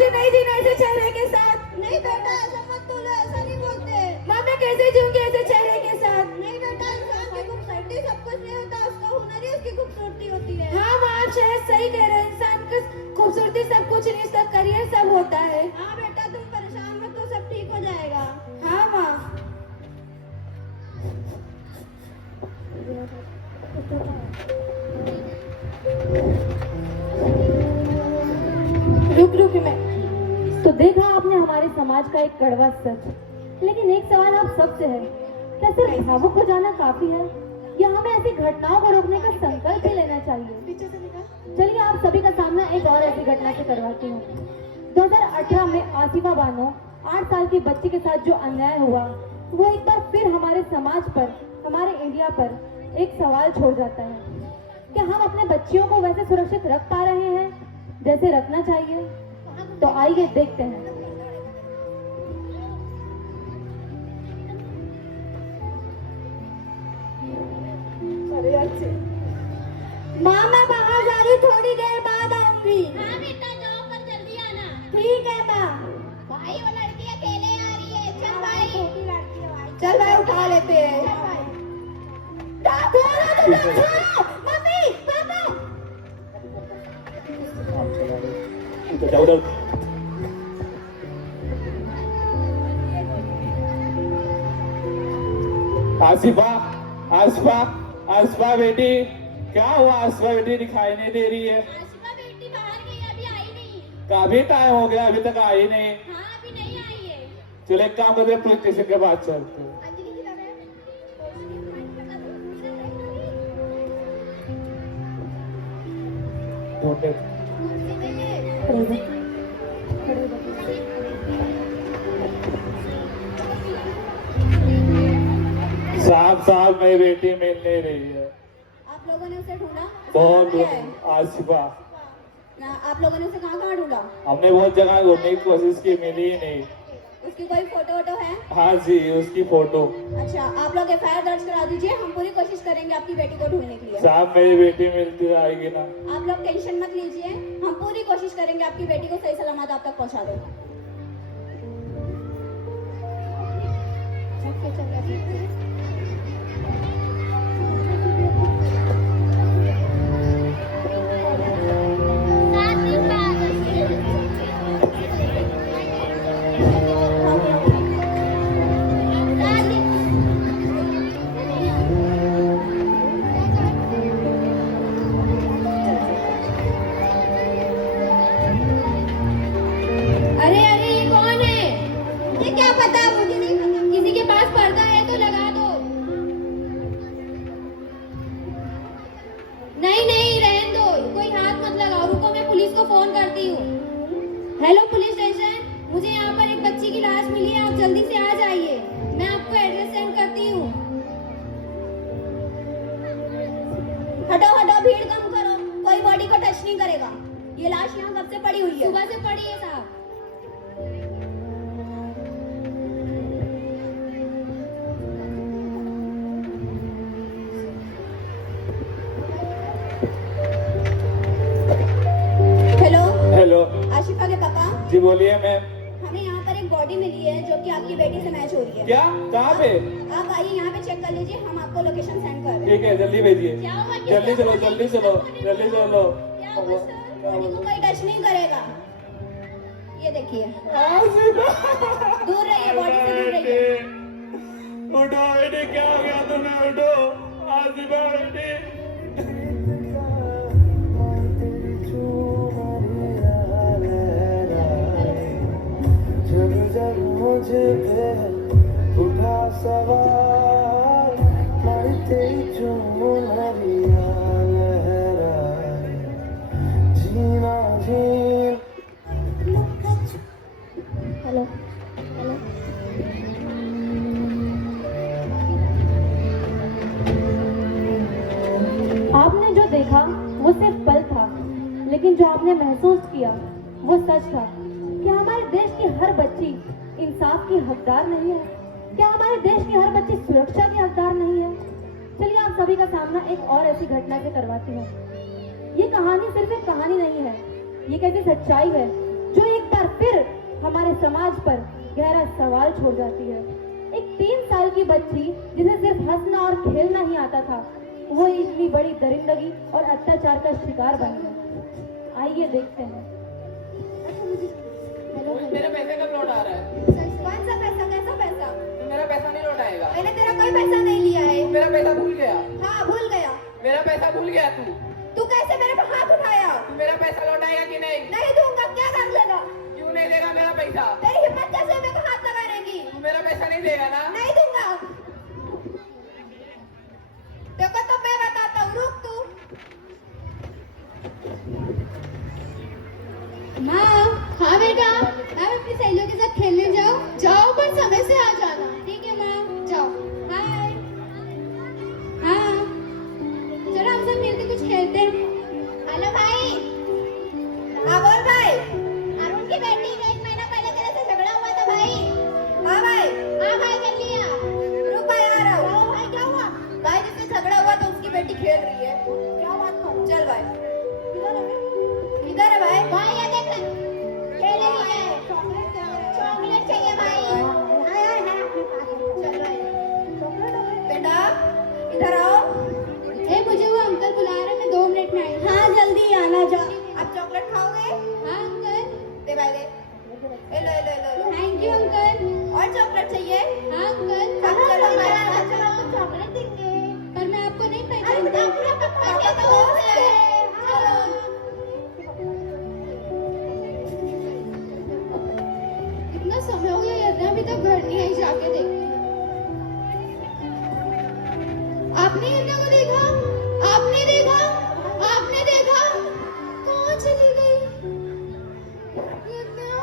मुझे नहीं जीना ऐसे चेहरे के साथ। नहीं बेटा ऐसा मत बोलो, ऐसा नहीं बोलते। माँ मैं कैसे जीऊंगी ऐसे चेहरे के साथ? नहीं बेटा, इंसान की खूबसूरती सब कुछ नहीं होता, उसका हुनर ही उसकी खूबसूरती होती है। हाँ माँ आप शायद सही कह रहे हैं, इंसान की खूबसूरती सब कुछ नहीं, उसका करियर सब होता है। हाँ बेटा तुम परेशान मत हो, सब ठीक हो जाएगा। हाँ माँ। रुक रुक मैं। तो देखा आपने हमारे समाज का एक कड़वा सच। लेकिन एक सवाल आप सबसे है, क्या सिर्फ भावुक हो जाना काफी है या हमें ऐसी घटनाओं को रोकने का संकल्प भी लेना चाहिए? चलिए आप सभी का सामना एक और ऐसी घटना से करवाती हूँ। 2018 में आसिफा बानो 8 साल की बच्ची के साथ जो अन्याय हुआ वो एक बार फिर हमारे समाज पर, हमारे इंडिया पर एक सवाल छोड़ जाता है। क्या हम अपने बच्चियों को वैसे सुरक्षित रख पा रहे हैं जैसे रखना चाहिए? तो आइए देखते हैं। माँ मैं बाहर जा रही, थोड़ी देर बाद आऊंगी। हाँ बेटा जाओ, पर जल्दी आना। ठीक है माँ। भाई वो लड़की अकेले आ रही है, चल भाई। चल भाई उठा लेते हैं। Mummy papa. आसिफा, आसिफा, आसिफा बेटी, क्या हुआ? आसिफा बेटी दिखाई नहीं दे रही है। आसिफा बेटी बाहर गई, अभी आई नहीं। काफी टाइम हो गया, अभी तक आई नहीं। हाँ अभी नहीं आई है। चलो एक काम करते हैं, पुलिस स्टेशन के पास चलते हैं। अंजलि की तरह ढूंढते। साहब साहब मेरी बेटी मिल नहीं रही है। आप लोगों ने उसे ढूंढा? बहुत कहाँ है? आसिफा, ना आप लोगों ने उसे कहाँ कहाँ ढूंढा? हमने बहुत जगह ढूंढने की कोशिश की, मिली ही नहीं। उसकी कोई फोटो वोटो है? हाँ जी, उसकी फोटो। अच्छा आप लोग एफआईआर दर्ज करा दीजिए, हम पूरी कोशिश करेंगे आपकी बेटी को ढूंढने के लिए। साहब मेरी बेटी मिलती आएगी ना? आप लोग टेंशन मत लीजिए, हम पूरी कोशिश करेंगे आपकी बेटी को सही सलामत आप तक पहुंचा दें। अरे अरे ये कौन है? ये क्या पता, मुझे नहीं पता। किसी के पास पर्दा है तो लगा दो। नहीं नहीं रहने दो, कोई हाथ मत लगाओ, रुको मैं पुलिस को फोन करती हूँ। हेलो पुलिस स्टेशन, मुझे यहाँ पर एक बच्ची की लाश मिली है, आप जल्दी से आ जाइए, मैं आपको एड्रेस सेंड करती हूँ। हटो हटो, भीड़ कम करो, कोई बॉडी को टच नहीं करेगा। ये लाश यहाँ कब से पड़ी हुई है? सुबह से पड़ी है साहब। हेलो हेलो आशिफा के पापा, जी बोलिए मैम। हमें यहाँ पर एक बॉडी मिली है जो कि आपकी बेटी से मैच हो रही है। क्या? कहाँ पे? आप आइए यहाँ पे चेक कर लीजिए, हम आपको लोकेशन सेंड कर रहे हैं। ठीक है, जल्दी भेजिए। क्या हुआ? जल्दी चलो, जल्दी चलो, जल्दी चलो। क्या हुआ सर? बॉडी को कोई टच नहीं करेगा। ये देखिए, दूर रहिए, बॉडी से दूर रहिए। उठो बेटी, क्या हो गया तुम्हें? उठो आसिफा बेटी। जब जब मुझे पे उठा सवाल, मैं तेरी चुनरिया लहराए, जीना जी। हेलो हेलो, आपने जो देखा वो सिर्फ पल था, लेकिन जो आपने महसूस किया वो सच था। क्या हमारे देश की हर बच्ची इंसाफ की हकदार नहीं है? क्या हमारे देश की हर बच्ची सुरक्षा की हकदार नहीं है? चलिए आप सभी का सामना एक और ऐसी घटना से करवाती हूँ। ये कहानी सिर्फ एक कहानी नहीं है, ये कैसी सच्चाई है जो एक बार फिर हमारे समाज पर गहरा सवाल छोड़ जाती है। एक 3 साल की बच्ची जिसे सिर्फ हंसना और खेलना ही आता था, वो इतनी बड़ी दरिंदगी और अत्याचार का शिकार बन गई। आइए देखते हैं। मेरे पैसे कब लौट आ रहा है? कौन सा पैसा, कैसा पैसा? तू मेरा पैसा नहीं लौटाएगा। मैंने तेरा कोई पैसा नहीं लिया है। तू मेरा पैसा भूल गया। हाँ भूल गया। मेरा पैसा भूल गया तू। तू कैसे मेरे पे हाथ उठाया? तू मेरा पैसा लौटाएगा कि नहीं? नहीं दूंगा, क्या कर लेगा? क्यों नहीं देगा मेरा पैसा? तेरी हिम्मत कैसे है मेरे को हाथ लगाने की? तू मेरा पैसा नहीं देगा ना? नहीं दूंगा। देखो तो मैं बताता हूँ, रुक तू। माँ। हाँ बेटा, आप अपनी सहेलियों के साथ खेलने जाओ पर समय से आ जाना। ठीक है माँ, जाओ। बाय। हाँ चलो हम सब मिलकर कुछ खेलते हैं। हेलो भाई। हाँ बोल भाई। अरुण की बेटी ने 1 महीना पहले तेरे से झगड़ा हुआ था भाई। हाँ भाई। हाँ भाई कर लिया। रुक भाई आ रहा हूँ। भाई क्या हुआ? भाई जिससे झगड़ा हुआ तो उसकी बेटी खेल रही है। क्या बात कर? चल भाई। इधर है भाई। भाई ये देख ले। खेल रही है। चॉकलेट चाहिए भाई। चल भाई। बेटा इधर आओ। मुझे वो अंकल बुला रहे हैं, मैं 2 मिनट में आई। हाँ जल्दी आना जा। आप चॉकलेट खाओगे? हाँ अंकल। दे भाई दे। लो। Thank you uncle. और चॉकलेट चाहिए? हाँ अंकल। अब चलो हमारे साथ चलो, आपको चॉकलेट देंगे। पर मैं आपको नहीं अरे पहचानती। पापा तो वो है। चलो। इतना समय हो गया यज्ञा अभी तक घर नहीं आई, जाके देखती हूँ। आपने यज्ञा को देखा? आपने देखा? आपने देखा? कहाँ चली गई यज्ञा?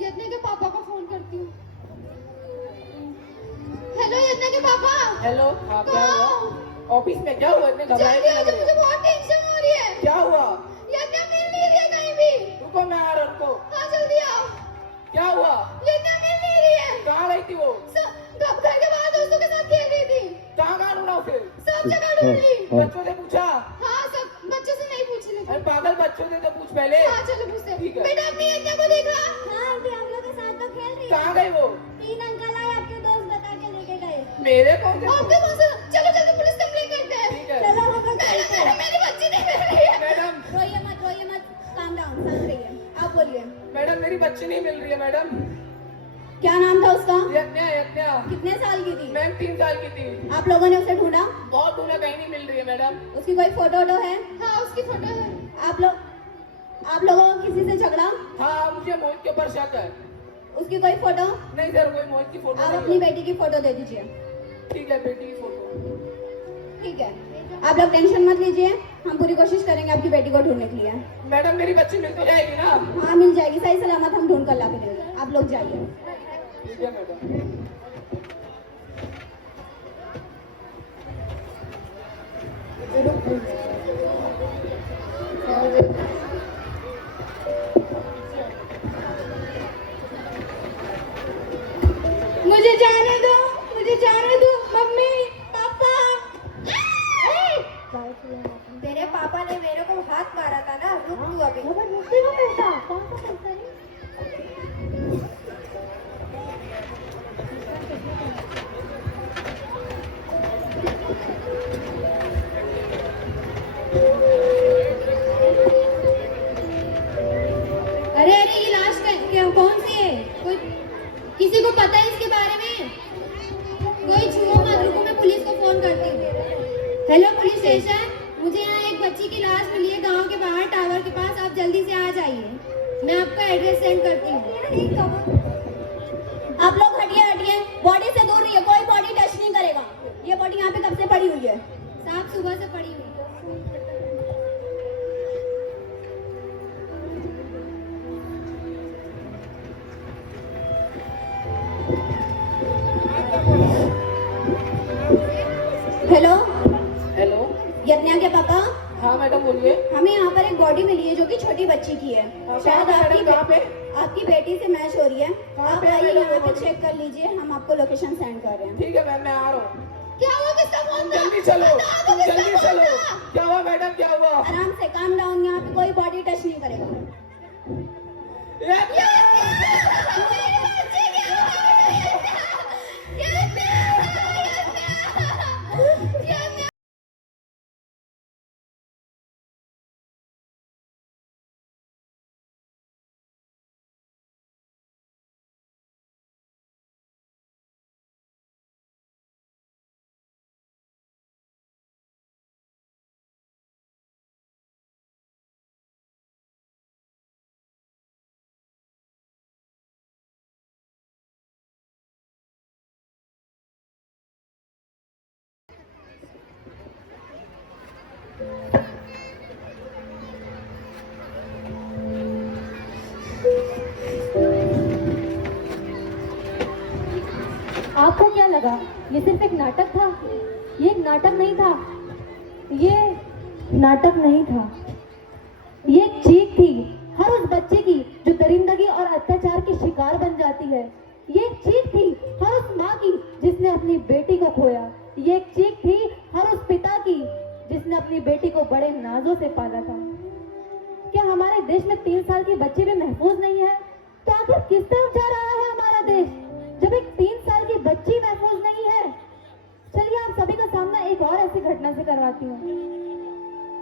यज्ञा के पापा को फोन करती हूँ। हेलो यज्ञा के पापा। हेलो। हाँ क्या हुआ? ऑफिस में क्या हुआ? इतने घबराए जल्दी क्यों आ लग जाओ, रहे मुझे हो? बहुत टेंशन हो रही है। क्या हुआ? यज्ञा मिल नहीं रही है कहीं भी। रुको मैं आ रहा हूँ, रुको। हाँ जल्दी आओ। क्या हुआ? यज्ञा मिल नहीं रही है। कहाँ गई थी वो? घर के बाहर दोस्तों के साथ खेल रही थी। कहाँ ढूंढा उसे? सब जगह ढूंढ ली। बच्चों से पूछा? हाँ सब बच्चों से नहीं पूछ रही। अरे पागल, बच्चों से तो पूछ पहले। हाँ चलो पूछते ठीक है। बेटा अपनी यज्ञा को देखा? हाँ आंटी आप लोग के साथ तो खेल रही है। कहाँ गई वो? 3 अंकल आए, आपके दोस्त बता के लेके गए। मेरे कौन से? आपके कौन सा? चलो जल्दी पुलिस कंप्लेंट करते हैं। ठीक है। चलो हम लोग चलते हैं। मेरी बच्ची नहीं मिल रही है। मैडम, रोइए मत, काम डाउन, शांत रहिए। आप बोलिए। मैडम मेरी बच्ची नहीं मिल रही है मैडम। क्या नाम था उसका? यज्ञा। कितने साल की थी? मैम 3 साल की थी। आप लोगों ने उसे ढूंढा? बहुत ढूंढा, कहीं नहीं मिल रही है मैडम। उसकी कोई फोटो है? हाँ उसकी फोटो है। आप लोगों को किसी से झगड़ा? हाँ मुझे मोहित के ऊपर शक है। उसकी कोई फोटो? नहीं सर, कोई मोहित की फोटो आप नहीं अपनी है। बेटी की फोटो दे दीजिए। ठीक है, बेटी की फोटो। ठीक है, आप लोग टेंशन मत लीजिए, हम पूरी कोशिश करेंगे आपकी बेटी को ढूंढने के लिए। मैडम मेरी बच्ची मिल तो जाएगी ना? हाँ मिल जाएगी, सही सलामत हम ढूंढ कर ला के देंगे। आप लोग जाइए। ठीक है मैडम। मुझे जाने दो मम्मी पापा। तेरे पापा ने मेरे को हाथ मारा था ना, रुक तू अभी। अरे ये लाश कौन सी है? कोई किसी को पता है इसके बारे में? कोई छुओ मत, रुको मैं पुलिस को फोन करती हूँ। हेलो पुलिस स्टेशन, मुझे यहाँ एक बच्ची की लाश मिली है गांव के बाहर टावर के पास। आप जल्दी से आ जाइए, मैं आपका एड्रेस सेंड करती हूँ। आप लोग हटिए, बॉडी से दूर रहिए, कोई बॉडी टच नहीं करेगा। ये बॉडी यहाँ पे कब से पड़ी हुई है? साहब सुबह से पड़ी हुई है। हाँ मैडम बोलिए। हमें यहाँ पर एक बॉडी मिली है जो कि छोटी बच्ची की है। शायद मैडम कहाँ पे? आपकी बेटी से मैच हो रही है। कहाँ आप पे है आइए मैडम यहाँ वो पे body? चेक कर लीजिए, हम आपको लोकेशन सेंड कर रहे हैं। ठीक है मैम, मैं आ रहा हूँ। क्या हुआ, किसका फोन था? जल्दी चलो, बताओ, किसका जल्दी फोन चलो। था? क्या हुआ मैडम, क्या हुआ? आराम से, काम डाउन, यहाँ पे कोई बॉडी टच नहीं करेगा। आपको क्या लगा ये सिर्फ एक नाटक था? ये एक नाटक नहीं था, ये नाटक नहीं था, ये एक चीख थी हर उस बच्चे की जो दरिंदगी और अत्याचार की शिकार बन जाती है। ये एक चीख थी हर उस माँ की जिसने अपनी बेटी को खोया। ये एक चीख थी हर उस पिता की जिसने अपनी बेटी को बड़े नाजों से पाला था। क्या हमारे देश में 3 साल की बच्ची भी महफूज नहीं है? तो आखिर किस तरफ जा रहा है हमारा देश जब एक 3 साल की बच्ची महफूज नहीं है? चलिए आप सभी का सामना एक और ऐसी घटना से करवाती हूँ।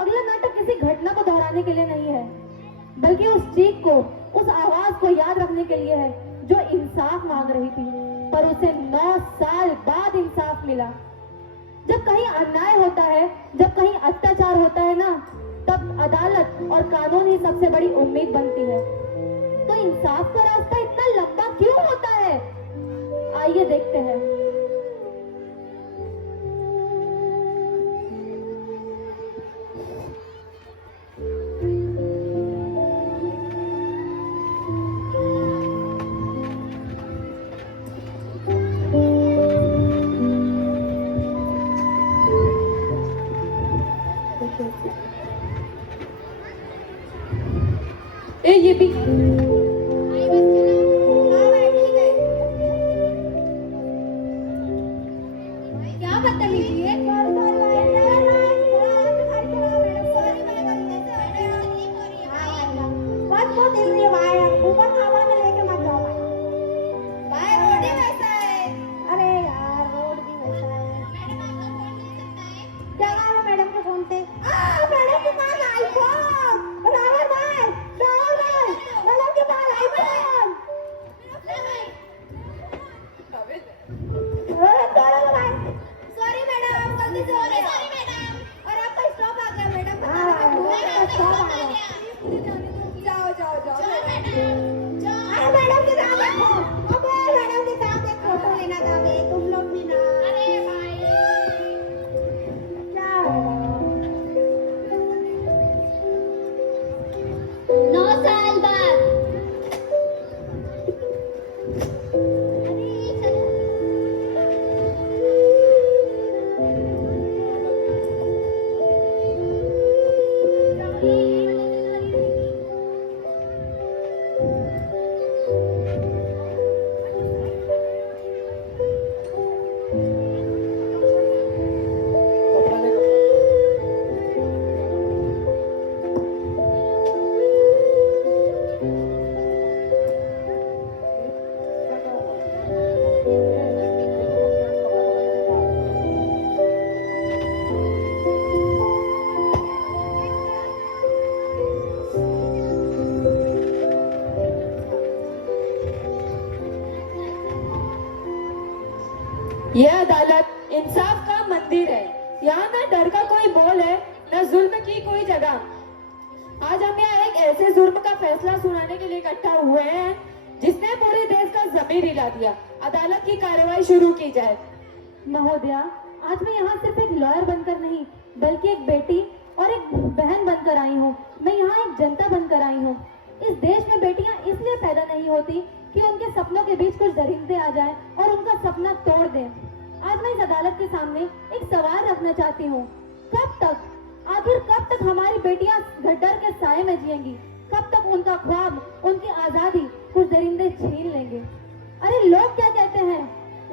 अगला नाटक किसी घटना को दोहराने के लिए नहीं है, बल्कि उस चीख को, उस आवाज को याद रखने के लिए है जो इंसाफ मांग रही थी, पर उसे 9 साल बाद इंसाफ मिला। जब कहीं अन्याय होता है, जब कहीं अत्याचार होता है ना, तब अदालत और कानून ही सबसे बड़ी उम्मीद बनती है। तो इंसाफ का रास्ता इतना लंबा क्यों होता है? आइए देखते हैं। ये भी क्या बदतमीजी है? भाई, रोड ही वैसा है। अरे यार रोड भी वैसा है। मैडम, आपका फोन मिल सकता है? क्या नाम है मैडम के फोन पे? मैडम के पास आईफोन। रावण भाई, मैडम के पास आईफोन। अरे तोड़ो भाई। सॉरी मैडम, गलती से हो गया। Sorry madam. और आपका स्टॉप आ गया मैडम। हाँ, आपका stop आ गया। जाओ जाओ जाओ मैडम, जाओ। अरे मैडम के साथ देखो। अबे मैडम के साथ एक फोटो लेना था बे, तुम लोग भी ना। अरे भाई, क्या होगा? 9 साल बाद। कपड़ा दे, कपड़ा। यह अदालत इंसाफ का मंदिर है। यहाँ ना डर का कोई मोल है, न जुल्म की कोई जगह। आज हम यहाँ एक ऐसे जुर्म का फैसला सुनाने के लिए इकट्ठा हुए हैं जिसने पूरे देश का जमीर हिला दिया। अदालत की कार्रवाई शुरू की जाए। महोदया, आज मैं यहाँ सिर्फ एक लॉयर बनकर नहीं, बल्कि एक बेटी और एक बहन बनकर आई हूँ। मैं यहाँ एक जनता बनकर आई हूँ। इस देश में बेटियाँ इसलिए पैदा नहीं होती कि उनके सपनों के बीच कुछ दरिंदे आ जाएं और उनका सपना तोड़ दें। आज मैं इस अदालत के सामने एक सवाल रखना चाहती हूँ। आखिर कब तक हमारी बेटियां डर के साए में जिएंगी? कब तक उनका ख्वाब, उनकी आजादी कुछ दरिंदे छीन लेंगे? अरे लोग क्या कहते हैं,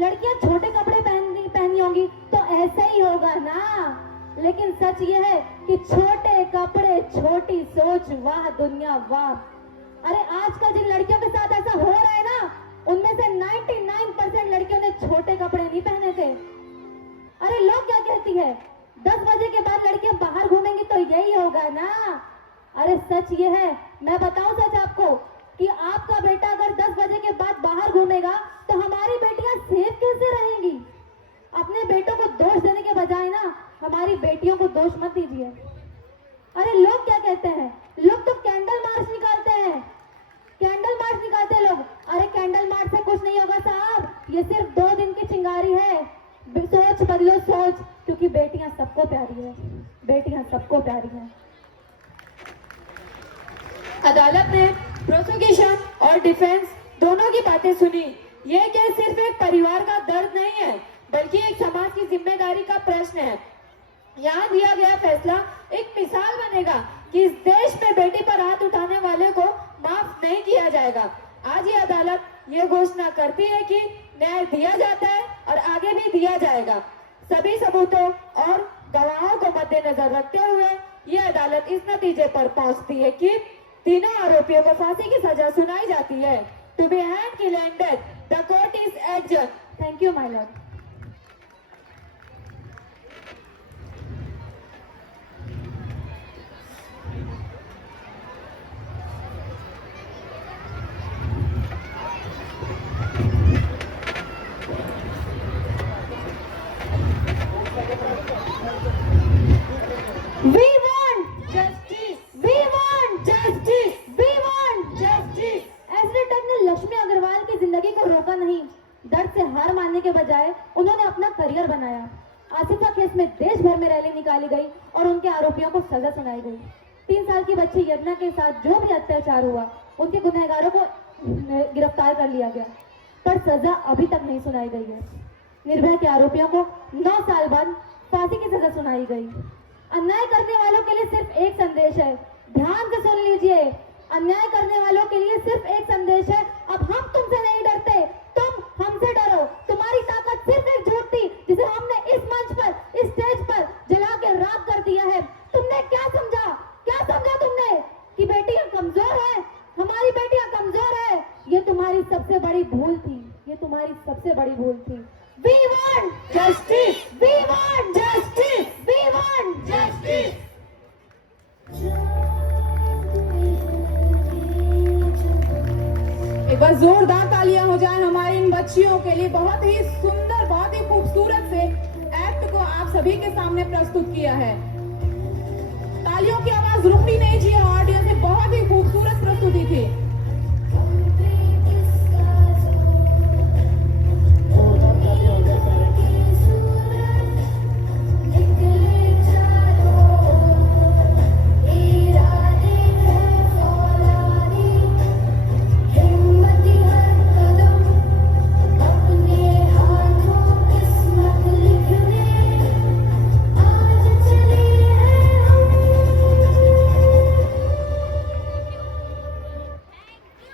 लड़कियां छोटे कपड़े पहनी होंगी तो ऐसा ही होगा ना। लेकिन सच ये है कि छोटे कपड़े, छोटी सोच, वाह दुनिया वाह। अरे आजकल जिन लड़कियों के साथ ऐसा हो रहा है ना, उनमें से 99% लड़कियों ने छोटे कपड़े नहीं पहने थे। अरे लोग क्या कहती है, 10 बजे के बाद लड़कियां बाहर घूमेंगी तो यही होगा ना। अरे सच ये है, मैं बताऊं सच आपको, कि आपका बेटा अगर 10 बजे के बाद बाहर घूमेगा तो हमारी बेटियां सेफ कैसे रहेंगी? अपने बेटों को दोष देने के बजाय ना हमारी बेटियों को दोष मत दीजिए। अरे लोग क्या कहते हैं, लोग तो कैंडल मार्च निकालते हैं, कैंडल मार्च निकालते हैं लोग। अरे कैंडल मार्च से कुछ नहीं होगा साहब, ये सिर्फ 2 दिन की चिंगारी है। सोच बदलो सोच, क्योंकि बेटियां सबको प्यारी है, बेटियां सबको प्यारी है। अदालत ने प्रोसिक्यूशन और डिफेंस दोनों की बातें सुनी। यह केस सिर्फ एक परिवार का दर्द नहीं है, बल्कि एक समाज की जिम्मेदारी का प्रश्न है। यहाँ दिया गया फैसला एक मिसाल बनेगा कि इस देश में बेटी पर हाथ उठाने वाले को माफ नहीं किया जाएगा। आज ये अदालत ये घोषणा करती है कि न्याय दिया जाता है और आगे भी दिया जाएगा। सभी सबूतों और गवाहों को मद्देनजर रखते हुए ये अदालत इस नतीजे पर पहुंचती है कि तीनों आरोपियों को फांसी की सजा सुनाई जाती है। To be hanged till and death, the court is adjourn. Thank you my lord. We want justice. We want justice. We want justice. SDM ने लक्ष्मी अग्रवाल की जिंदगी को रोका नहीं, दर्द से हार मानने के बजाय उन्होंने अपना करियर बनाया। आसिफा केस में देश भर में रैली निकाली गई और उनके आरोपियों को सजा सुनाई गई। 3 साल की बच्ची यमुना के साथ जो भी अत्याचार हुआ, उनके गुनहगारों को गिरफ्तार कर लिया गया, पर सजा अभी तक नहीं सुनाई गई है। निर्भया के आरोपियों को 9 साल बाद फांसी की सजा सुनाई गई। अन्याय करने वालों के लिए सिर्फ एक संदेश है, ध्यान से सुन लीजिए। अन्याय करने वालों के लिए सिर्फ एक संदेश है, अब हम तुमसे नहीं डरते, तुम हमसे डरो। तुम्हारी ताकत सिर्फ एक झूठ थी जिसे हमने इस मंच पर, इस स्टेज पर जला के राख कर दिया है। तुमने क्या समझा तुमने कि बेटियां कमजोर है, हमारी बेटियां कमजोर है? ये तुम्हारी सबसे बड़ी भूल थी, ये तुम्हारी सबसे बड़ी भूल थी। We want justice. We want justice. We want justice. एक बार जोरदार तालियां हो जाएं हमारी इन बच्चियों के लिए। बहुत ही सुंदर, बहुत ही खूबसूरत से एक्ट को आप सभी के सामने प्रस्तुत किया है। तालियों की आवाज रुकनी नहीं चाहिए ऑडियंस से। बहुत ही खूबसूरत